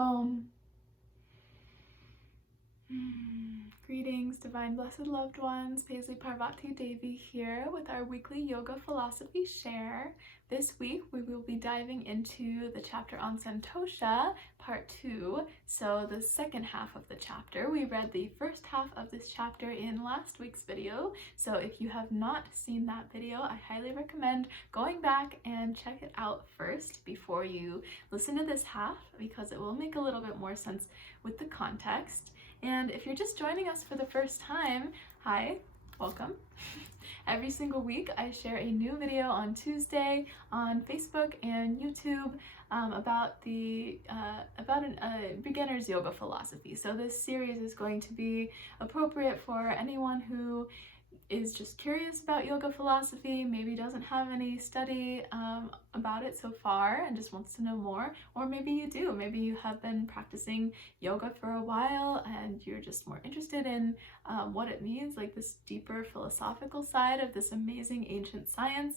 Om. Greetings, divine blessed loved ones. Paisley Parvati Devi here with our weekly yoga philosophy share. This week we will be diving into the chapter on Santosha, part 2. So the second half of the chapter. We read the first half of this chapter in last week's video. So if you have not seen that video, I highly recommend going back and check it out first before you listen to this half, because it will make a little bit more sense with the context. And if you're just joining us for the first time, hi, welcome. Every single week I share a new video on Tuesday on Facebook and YouTube about a beginner's yoga philosophy. So this series is going to be appropriate for anyone who is just curious about yoga philosophy, maybe doesn't have any study about it so far and just wants to know more, or maybe you do. Maybe you have been practicing yoga for a while and you're just more interested in what it means, like this deeper philosophical side of this amazing ancient science.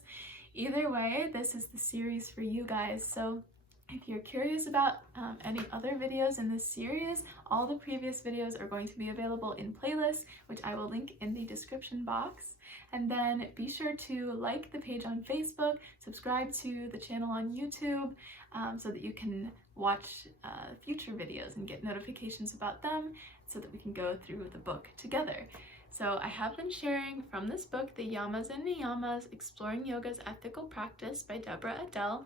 Either way, this is the series for you guys. So if you're curious about any other videos in this series, all the previous videos are going to be available in playlists, which I will link in the description box. And then be sure to like the page on Facebook, subscribe to the channel on YouTube, so that you can watch future videos and get notifications about them, so that we can go through the book together. So I have been sharing from this book, the Yamas and Niyamas, Exploring Yoga's Ethical Practice by Deborah Adele.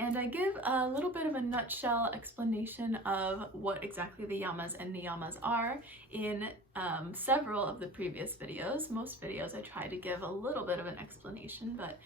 And I give a little bit of a nutshell explanation of what exactly the Yamas and Niyamas are in several of the previous videos. Most videos I try to give a little bit of an explanation, but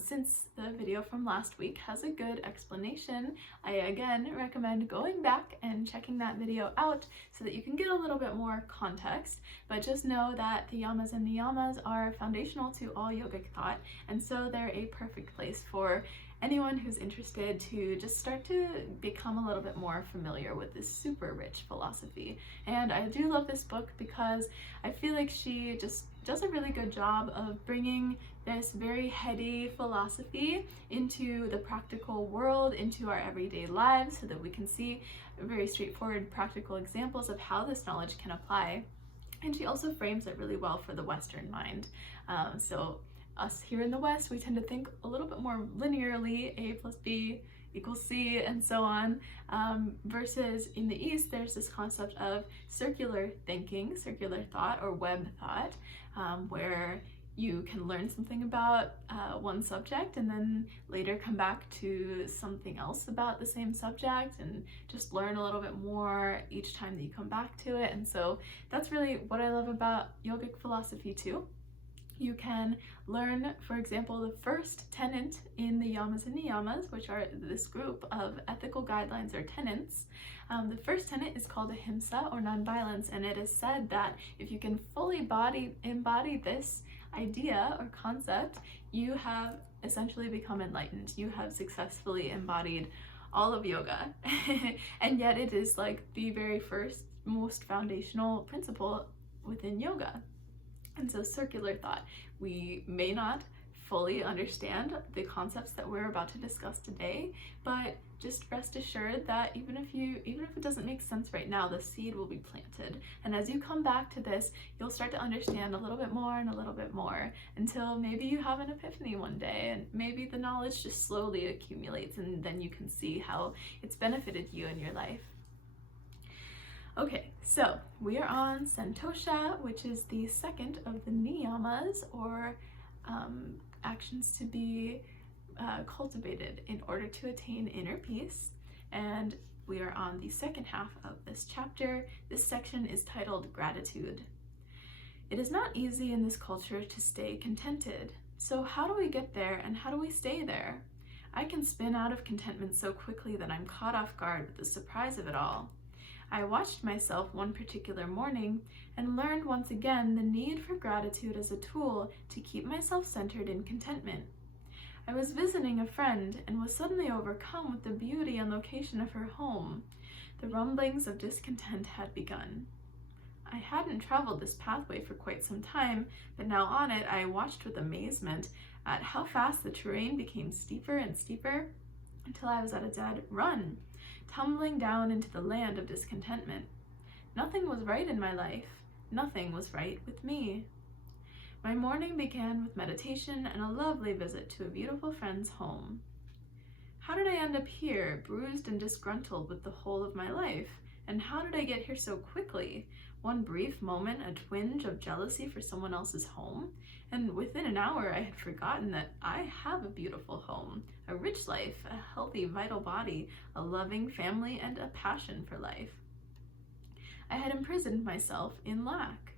since the video from last week has a good explanation, I again recommend going back and checking that video out so that you can get a little bit more context. But just know that the Yamas and Niyamas are foundational to all yogic thought, and so they're a perfect place for anyone who's interested to just start to become a little bit more familiar with this super rich philosophy. And I do love this book because I feel like she just does a really good job of bringing this very heady philosophy into the practical world, into our everyday lives, so that we can see very straightforward practical examples of how this knowledge can apply. And she also frames it really well for the Western mind. So us here in the West, we tend to think a little bit more linearly, A plus B equals C, and so on, versus in the East, there's this concept of circular thinking, circular thought, or web thought, where you can learn something about one subject and then later come back to something else about the same subject and just learn a little bit more each time that you come back to it. And so that's really what I love about yogic philosophy too. You can learn, for example, the first tenet in the Yamas and Niyamas, which are this group of ethical guidelines or tenets. The first tenet is called ahimsa, or nonviolence, and it is said that if you can fully embody this idea or concept, you have essentially become enlightened. You have successfully embodied all of yoga. And yet it is like the very first, most foundational principle within yoga. And so circular thought, we may not fully understand the concepts that we're about to discuss today, but just rest assured that even if it doesn't make sense right now, the seed will be planted. And as you come back to this, you'll start to understand a little bit more and a little bit more, until maybe you have an epiphany one day, and maybe the knowledge just slowly accumulates, and then you can see how it's benefited you in your life. Okay, so we are on Santosha, which is the second of the Niyamas, or actions to be cultivated in order to attain inner peace. And we are on the second half of this chapter. This section is titled Gratitude. It is not easy in this culture to stay contented. So how do we get there, and how do we stay there? I can spin out of contentment so quickly that I'm caught off guard with the surprise of it all. I watched myself one particular morning and learned once again the need for gratitude as a tool to keep myself centered in contentment. I was visiting a friend and was suddenly overcome with the beauty and location of her home. The rumblings of discontent had begun. I hadn't traveled this pathway for quite some time, but now on it I watched with amazement at how fast the terrain became steeper and steeper, until I was at a dead run, tumbling down into the land of discontentment. Nothing was right in my life. Nothing was right with me. My morning began with meditation and a lovely visit to a beautiful friend's home. How did I end up here, bruised and disgruntled with the whole of my life? And how did I get here so quickly? One brief moment, a twinge of jealousy for someone else's home, and within an hour I had forgotten that I have a beautiful home, a rich life, a healthy, vital body, a loving family, and a passion for life. I had imprisoned myself in lack.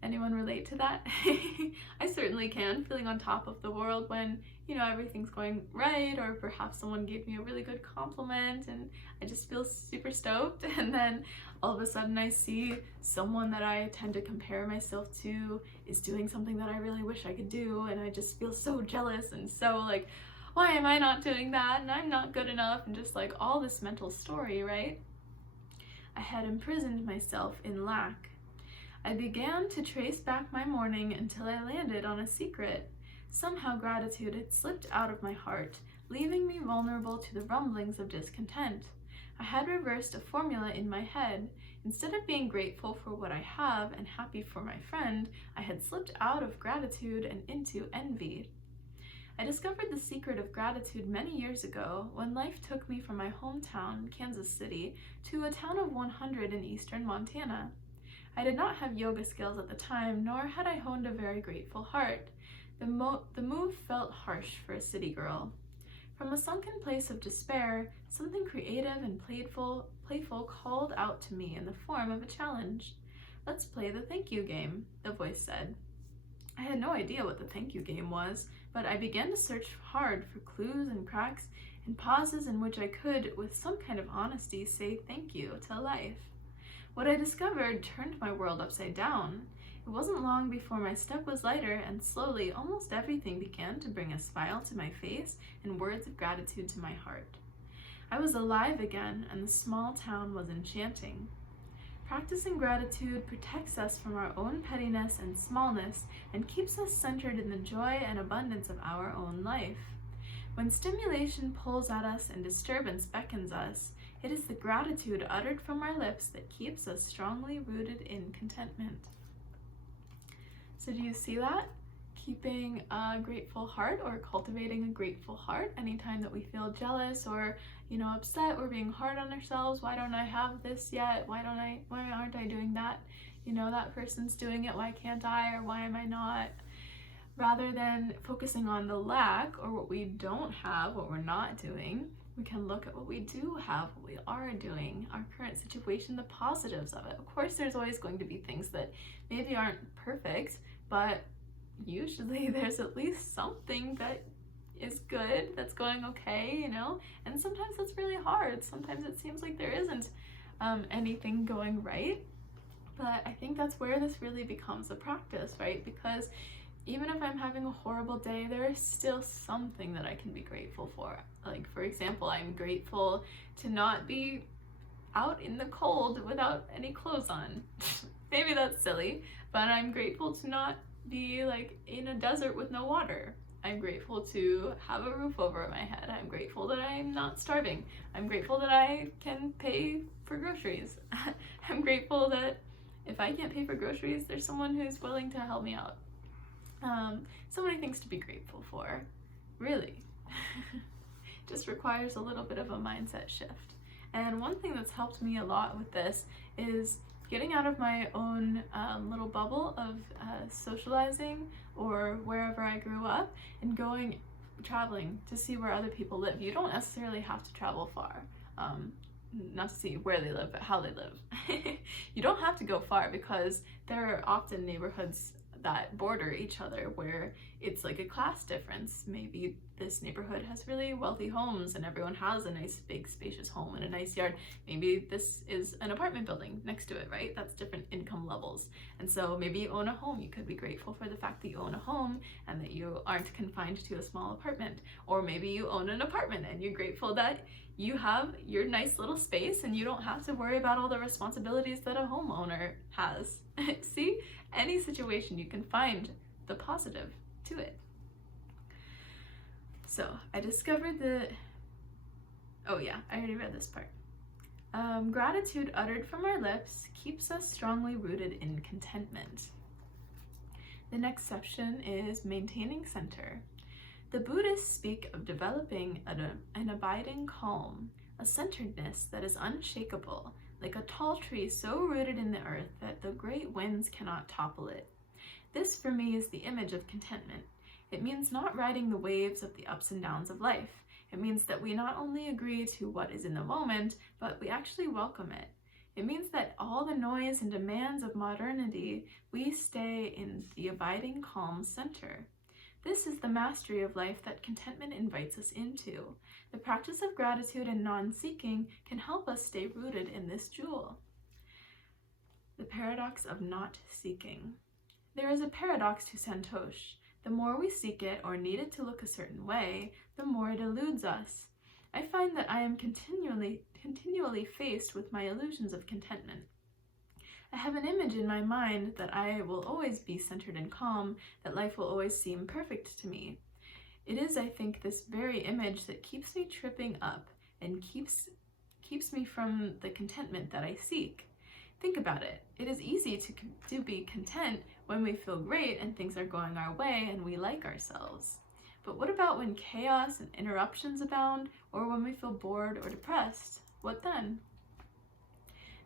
Anyone relate to that? I certainly can, feeling on top of the world when, everything's going right, or perhaps someone gave me a really good compliment and I just feel super stoked, and then all of a sudden I see someone that I tend to compare myself to is doing something that I really wish I could do, and I just feel so jealous and so like, why am I not doing that, and I'm not good enough, and just like all this mental story, right? I had imprisoned myself in lack. I began to trace back my morning until I landed on a secret. Somehow gratitude had slipped out of my heart, leaving me vulnerable to the rumblings of discontent. I had reversed a formula in my head. Instead of being grateful for what I have and happy for my friend, I had slipped out of gratitude and into envy. I discovered the secret of gratitude many years ago when life took me from my hometown, Kansas City, to a town of 100 in eastern Montana. I did not have yoga skills at the time, nor had I honed a very grateful heart. The move felt harsh for a city girl. From a sunken place of despair, something creative and playful called out to me in the form of a challenge. "Let's play the thank you game," the voice said. I had no idea what the thank you game was, but I began to search hard for clues and cracks and pauses in which I could, with some kind of honesty, say thank you to life. What I discovered turned my world upside down. It wasn't long before my step was lighter, and slowly almost everything began to bring a smile to my face and words of gratitude to my heart. I was alive again, and the small town was enchanting. Practicing gratitude protects us from our own pettiness and smallness and keeps us centered in the joy and abundance of our own life. When stimulation pulls at us and disturbance beckons us, it is the gratitude uttered from our lips that keeps us strongly rooted in contentment. So do you see that? Keeping a grateful heart, or cultivating a grateful heart anytime that we feel jealous or upset or being hard on ourselves. Why don't I have this yet? Why aren't I doing that? That person's doing it, why can't I? Or why am I not? Rather than focusing on the lack or what we don't have, what we're not doing, we can look at what we do have, what we are doing, our current situation, the positives of it. Of course, there's always going to be things that maybe aren't perfect, but usually there's at least something that is good, that's going okay, and sometimes that's really hard. Sometimes it seems like there isn't anything going right, but I think that's where this really becomes a practice, right? Because even if I'm having a horrible day, there is still something that I can be grateful for. Like, for example, I'm grateful to not be out in the cold without any clothes on. Maybe that's silly, but I'm grateful to not be like in a desert with no water. I'm grateful to have a roof over my head. I'm grateful that I'm not starving. I'm grateful that I can pay for groceries. I'm grateful that if I can't pay for groceries, there's someone who's willing to help me out. So many things to be grateful for, really. Just requires a little bit of a mindset shift. And one thing that's helped me a lot with this is getting out of my own little bubble of socializing or wherever I grew up and traveling to see where other people live. You don't necessarily have to travel far, not to see where they live, but how they live. You don't have to go far, because there are often neighborhoods that border each other where it's like a class difference. Maybe this neighborhood has really wealthy homes and everyone has a nice big spacious home and a nice yard. Maybe this is an apartment building next to it, right? That's different income levels. And so maybe you own a home. You could be grateful for the fact that you own a home and that you aren't confined to a small apartment. Or maybe you own an apartment and you're grateful that you have your nice little space and you don't have to worry about all the responsibilities that a homeowner has. See? Any situation, you can find the positive to it. So I discovered that Oh yeah, I already read this part. Gratitude uttered from our lips keeps us strongly rooted in contentment. The next section is maintaining center. The Buddhists speak of developing an abiding calm, a centeredness that is unshakable, like a tall tree so rooted in the earth that the great winds cannot topple it. This, for me, is the image of contentment. It means not riding the waves of the ups and downs of life. It means that we not only agree to what is in the moment, but we actually welcome it. It means that all the noise and demands of modernity, we stay in the abiding calm center. This is the mastery of life that contentment invites us into. The practice of gratitude and non-seeking can help us stay rooted in this jewel. The paradox of not seeking. There is a paradox to Santosh. The more we seek it or need it to look a certain way, the more it eludes us. I find that I am continually faced with my illusions of contentment. I have an image in my mind that I will always be centered and calm, that life will always seem perfect to me. It is, I think, this very image that keeps me tripping up and keeps me from the contentment that I seek. Think about it. It is easy to be content when we feel great and things are going our way and we like ourselves. But what about when chaos and interruptions abound, or when we feel bored or depressed? What then?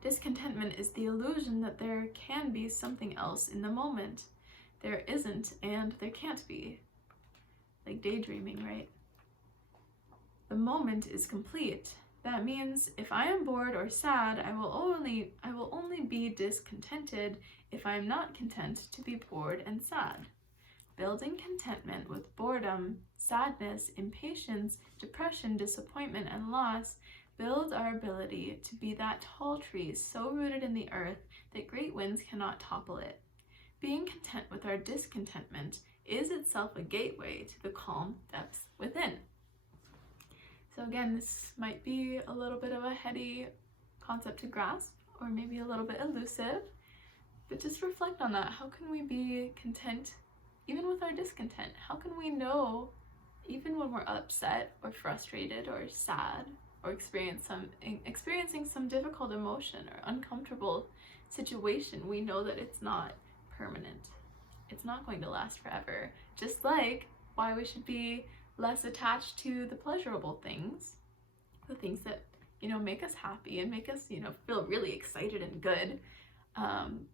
Discontentment is the illusion that there can be something else in the moment. There isn't, and there can't be. Like daydreaming, right? The moment is complete. That means if I am bored or sad, I will only be discontented if I am not content to be bored and sad. Building contentment with boredom, sadness, impatience, depression, disappointment, and loss build our ability to be that tall tree so rooted in the earth that great winds cannot topple it. Being content with our discontentment is itself a gateway to the calm depths within. So again, this might be a little bit of a heady concept to grasp, or maybe a little bit elusive, but just reflect on that. How can we be content even with our discontent? How can we know, even when we're upset or frustrated or sad or experiencing some difficult emotion or uncomfortable situation, we know that it's not permanent. It's not going to last forever. Just like why we should be less attached to the pleasurable things, the things that, make us happy and make us, feel really excited and good.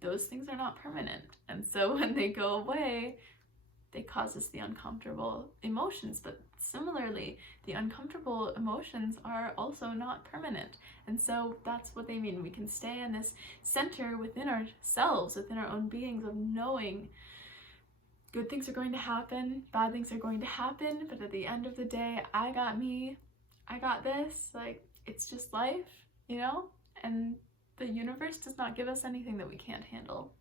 Those things are not permanent. And so when they go away, they cause us the uncomfortable emotions. But similarly, the uncomfortable emotions are also not permanent. And so that's what they mean. We can stay in this center within ourselves, within our own beings, of knowing good things are going to happen, bad things are going to happen, but at the end of the day, I got me, I got this. Like, it's just life, and the universe does not give us anything that we can't handle.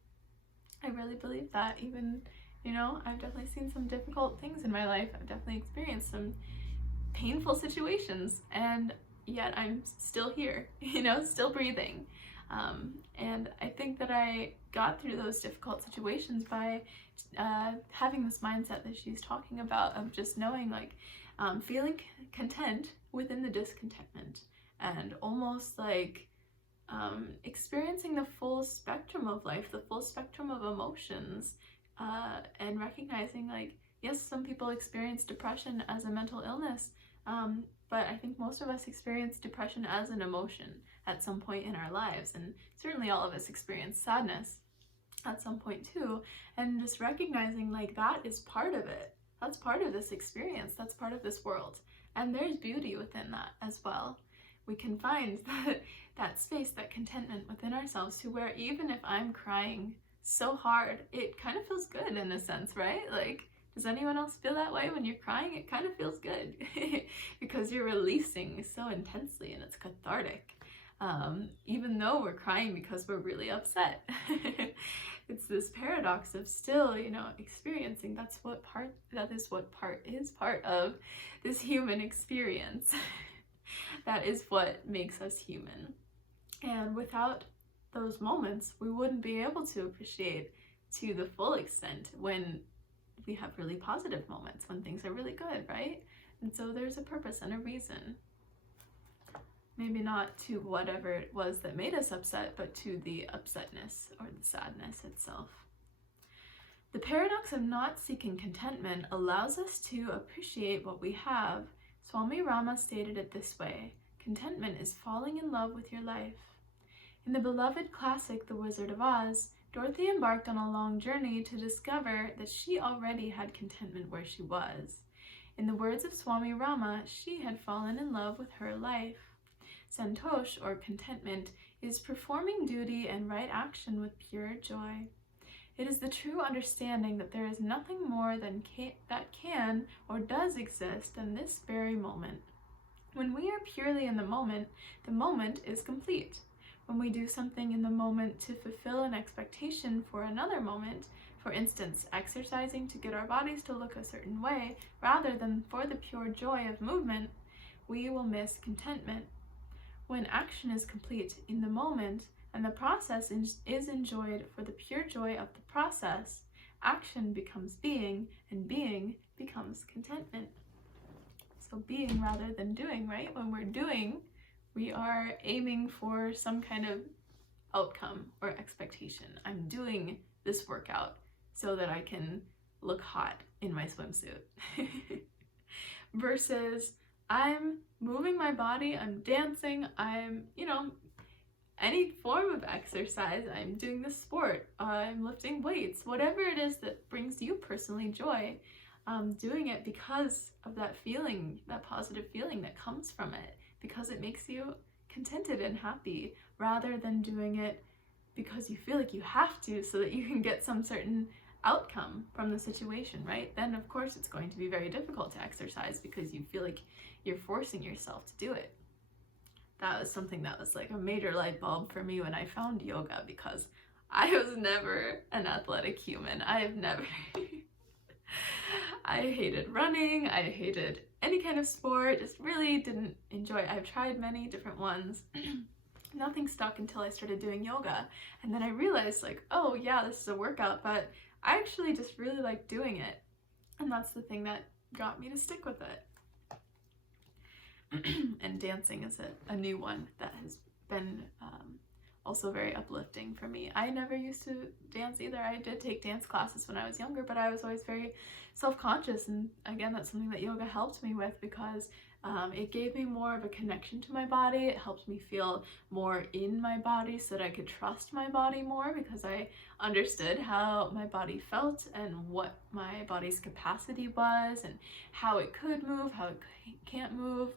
I really believe that. Even, I've definitely seen some difficult things in my life. I've definitely experienced some painful situations, and yet I'm still here, still breathing. And I think that I got through those difficult situations by having this mindset that she's talking about, of just knowing, feeling content within the discontentment, and almost experiencing the full spectrum of life, the full spectrum of emotions, and recognizing, yes, some people experience depression as a mental illness, but I think most of us experience depression as an emotion at some point in our lives, and certainly all of us experience sadness at some point too, and just recognizing that is part of it. That's part of this experience. That's part of this world, and there's beauty within that as well. We can find that space, that contentment within ourselves, to where even if I'm crying so hard, it kind of feels good in a sense, right? Does anyone else feel that way when you're crying? It kind of feels good because you're releasing so intensely, and it's cathartic. Even though we're crying because we're really upset. It's this paradox of still, experiencing. That is part of this human experience. That is what makes us human. And without those moments, we wouldn't be able to appreciate to the full extent when we have really positive moments, when things are really good, right? And so there's a purpose and a reason. Maybe not to whatever it was that made us upset, but to the upsetness or the sadness itself. The paradox of not seeking contentment allows us to appreciate what we have. Swami Rama stated it this way: contentment is falling in love with your life. In the beloved classic The Wizard of Oz, Dorothy embarked on a long journey to discover that she already had contentment where she was. In the words of Swami Rama, she had fallen in love with her life. Santosh, or contentment, is performing duty and right action with pure joy. It is the true understanding that there is nothing more that can or does exist than this very moment. When we are purely in the moment is complete. When we do something in the moment to fulfill an expectation for another moment, for instance, exercising to get our bodies to look a certain way, rather than for the pure joy of movement, we will miss contentment. When action is complete in the moment, and the process is enjoyed for the pure joy of the process, action becomes being, and being becomes contentment. So being rather than doing, right? When we're doing, we are aiming for some kind of outcome or expectation. I'm doing this workout so that I can look hot in my swimsuit. Versus I'm moving my body, I'm dancing, I'm, any form of exercise, I'm doing the sport, I'm lifting weights, whatever it is that brings you personally joy, doing it because of that feeling, that positive feeling that comes from it, because it makes you contented and happy, rather than doing it because you feel like you have to so that you can get some certain outcome from the situation, right? Then of course it's going to be very difficult to exercise because you feel like you're forcing yourself to do it. That was something that was like a major light bulb for me when I found yoga, because I was never an athletic human. I hated running, I hated any kind of sport, just really didn't enjoy it. I've tried many different ones. Nothing stuck until I started doing yoga. And then I realized like, oh yeah, this is a workout, but I actually just really like doing it. And that's the thing that got me to stick with it. And dancing is a new one that has been also very uplifting for me. I never used to dance either. I did take dance classes when I was younger, but I was always very self-conscious, and again, that's something that yoga helped me with, because it gave me more of a connection to my body. It helped me feel more in my body so that I could trust my body more, because I understood how my body felt and what my body's capacity was and how it could move, how it can't move,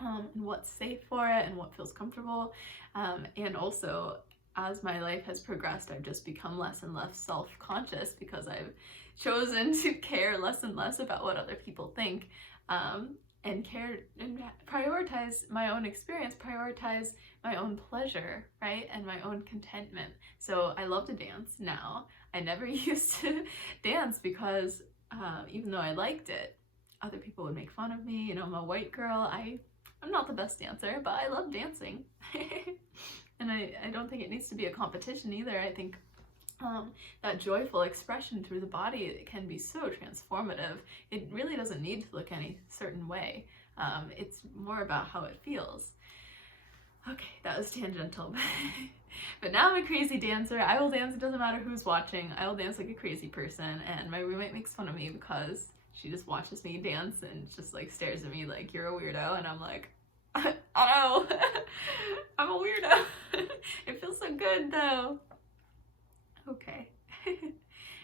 and what's safe for it and what feels comfortable. And also, as my life has progressed, I've just become less and less self-conscious, because I've chosen to care less and less about what other people think, and care and prioritize my own experience, prioritize my own pleasure, right? And my own contentment. So I love to dance now. I never used to dance because even though I liked it, other people would make fun of me. I'm a white girl. I'm not the best dancer, but I love dancing. And I don't think it needs to be a competition either. I think that joyful expression through the body, it can be so transformative. It really doesn't need to look any certain way. It's more about how it feels. Okay, that was tangential. But now I'm a crazy dancer. I will dance, it doesn't matter who's watching. I will dance like a crazy person, and my roommate makes fun of me because she just watches me dance and just like stares at me like, you're a weirdo, and I'm like, oh no, I'm a weirdo. It feels so good though. Okay.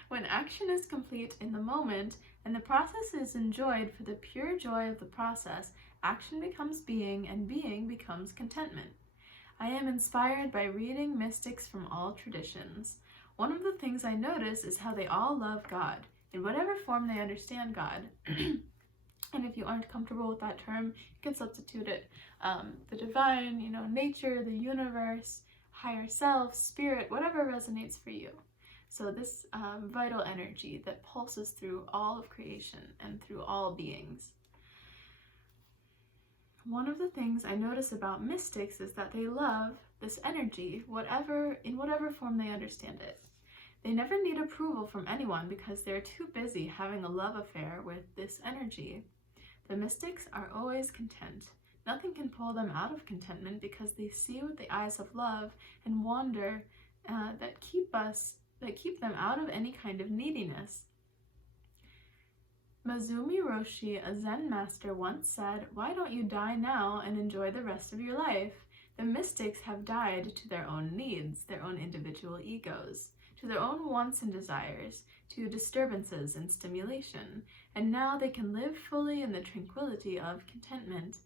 When action is complete in the moment and the process is enjoyed for the pure joy of the process, action becomes being, and being becomes contentment. I am inspired by reading mystics from all traditions. One of the things I notice is how they all love God, in whatever form they understand God. And if you aren't comfortable with that term, you can substitute it. The divine, nature, the universe, higher self, spirit, whatever resonates for you. So this vital energy that pulses through all of creation and through all beings. One of the things I notice about mystics is that they love this energy, in whatever form they understand it. They never need approval from anyone because they're too busy having a love affair with this energy. The mystics are always content. Nothing can pull them out of contentment because they see with the eyes of love and wonder that keep them out of any kind of neediness. Mazumi Roshi, a Zen master, once said, "Why don't you die now and enjoy the rest of your life?" The mystics have died to their own needs, their own individual egos, to their own wants and desires, to disturbances and stimulation, and now they can live fully in the tranquility of contentment.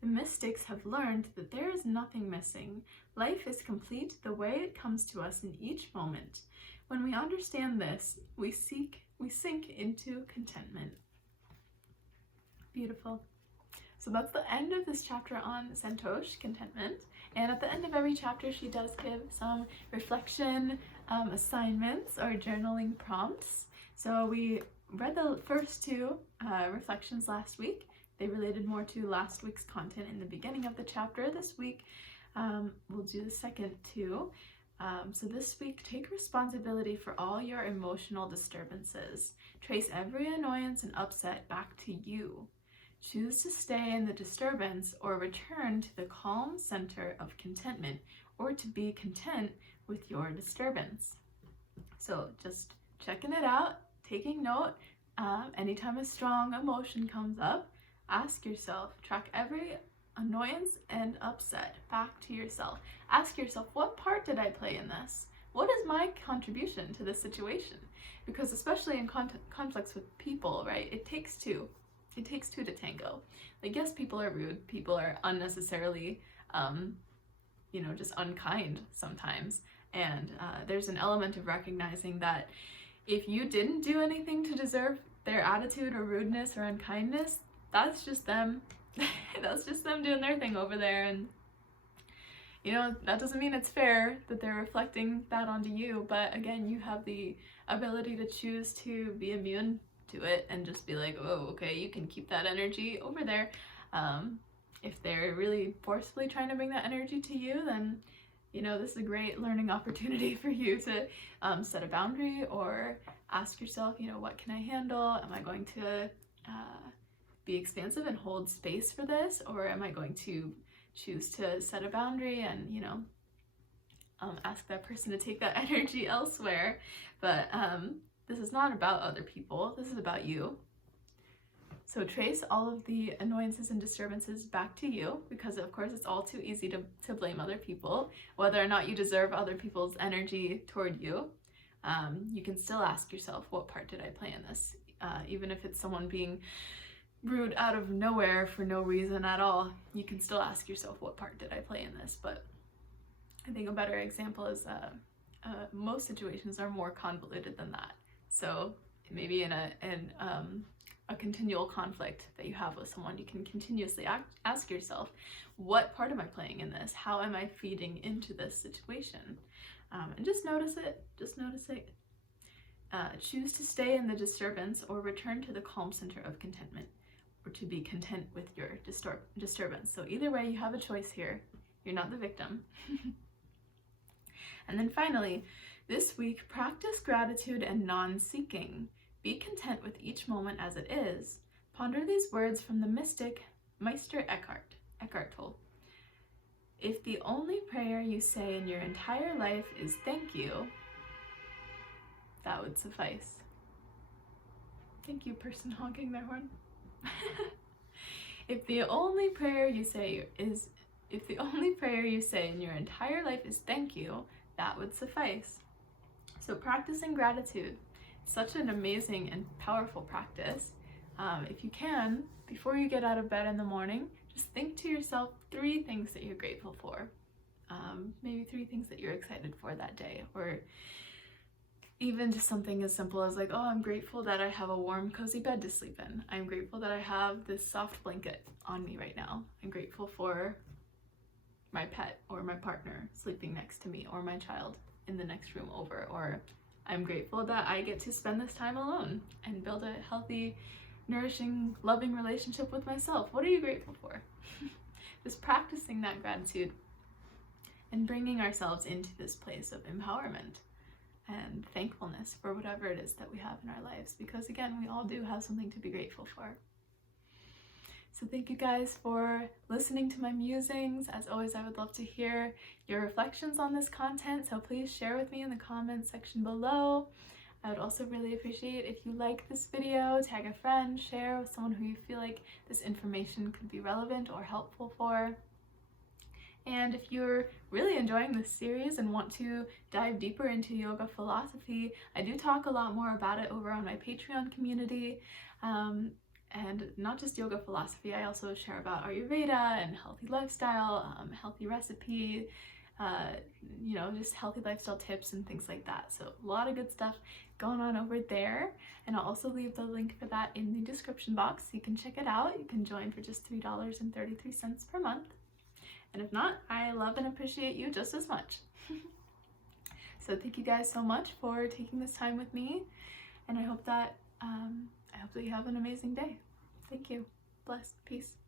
The mystics have learned that there is nothing missing. Life is complete the way it comes to us in each moment. When we understand this, we sink into contentment. Beautiful. So that's the end of this chapter on Santosh, contentment. And at the end of every chapter, she does give some reflection assignments or journaling prompts. So we read the first two reflections last week. They related more to last week's content in the beginning of the chapter. This week, we'll do the second two. So this week, take responsibility for all your emotional disturbances. Trace every annoyance and upset back to you. Choose to stay in the disturbance or return to the calm center of contentment, or to be content with your disturbance. So just checking it out, taking note. Anytime a strong emotion comes up, ask yourself, track every annoyance and upset back to yourself. Ask yourself, what part did I play in this? What is my contribution to this situation? Because especially in conflicts with people, right, it takes two. It takes two to tango. Like, yes, people are rude. People are unnecessarily, just unkind sometimes. And there's an element of recognizing that if you didn't do anything to deserve their attitude or rudeness or unkindness, that's just them. That's just them doing their thing over there. And, that doesn't mean it's fair that they're reflecting that onto you. But again, you have the ability to choose to be immune to it and just be like, oh, okay, you can keep that energy over there. If they're really forcefully trying to bring that energy to you, then this is a great learning opportunity for you to set a boundary or ask yourself, what can I handle? Am I going to be expansive and hold space for this, or am I going to choose to set a boundary and ask that person to take that energy elsewhere? But this is not about other people. This is about you. So trace all of the annoyances and disturbances back to you, because of course it's all too easy to blame other people, whether or not you deserve other people's energy toward you. You can still ask yourself, what part did I play in this? Even if it's someone being rude out of nowhere for no reason at all, you can still ask yourself, what part did I play in this? But I think a better example is most situations are more convoluted than that. So maybe in a continual conflict that you have with someone, you can continuously ask yourself, what part am I playing in this? How am I feeding into this situation? And just notice it. Choose to stay in the disturbance or return to the calm center of contentment, or to be content with your disturbance. So either way, you have a choice here. You're not the victim. And then finally, this week, practice gratitude and non-seeking. Be content with each moment as it is. Ponder these words from the mystic Meister Eckhart Tolle. If the only prayer you say in your entire life is thank you, that would suffice. Thank you, person honking their horn. If the only prayer you say in your entire life is thank you, that would suffice. So practicing gratitude, such an amazing and powerful practice. If you can, before you get out of bed in the morning, just think to yourself 3 things that you're grateful for. Maybe 3 things that you're excited for that day, or even just something as simple as like, oh, I'm grateful that I have a warm, cozy bed to sleep in. I'm grateful that I have this soft blanket on me right now. I'm grateful for my pet or my partner sleeping next to me, or my child in the next room over, or I'm grateful that I get to spend this time alone and build a healthy, nourishing, loving relationship with myself. What are you grateful for? Just practicing that gratitude and bringing ourselves into this place of empowerment and thankfulness for whatever it is that we have in our lives, because again, we all do have something to be grateful for. So thank you guys for listening to my musings. As always, I would love to hear your reflections on this content, so please share with me in the comments section below. I would also really appreciate if you like this video, tag a friend, share with someone who you feel like this information could be relevant or helpful for. And if you're really enjoying this series and want to dive deeper into yoga philosophy, I do talk a lot more about it over on my Patreon community. And not just yoga philosophy, I also share about Ayurveda and healthy lifestyle, healthy recipe, just healthy lifestyle tips and things like that. So a lot of good stuff going on over there. And I'll also leave the link for that in the description box. So you can check it out. You can join for just $3.33 per month. And if not, I love and appreciate you just as much. So thank you guys so much for taking this time with me. And I hope that you have an amazing day. Thank you. Bless. Peace.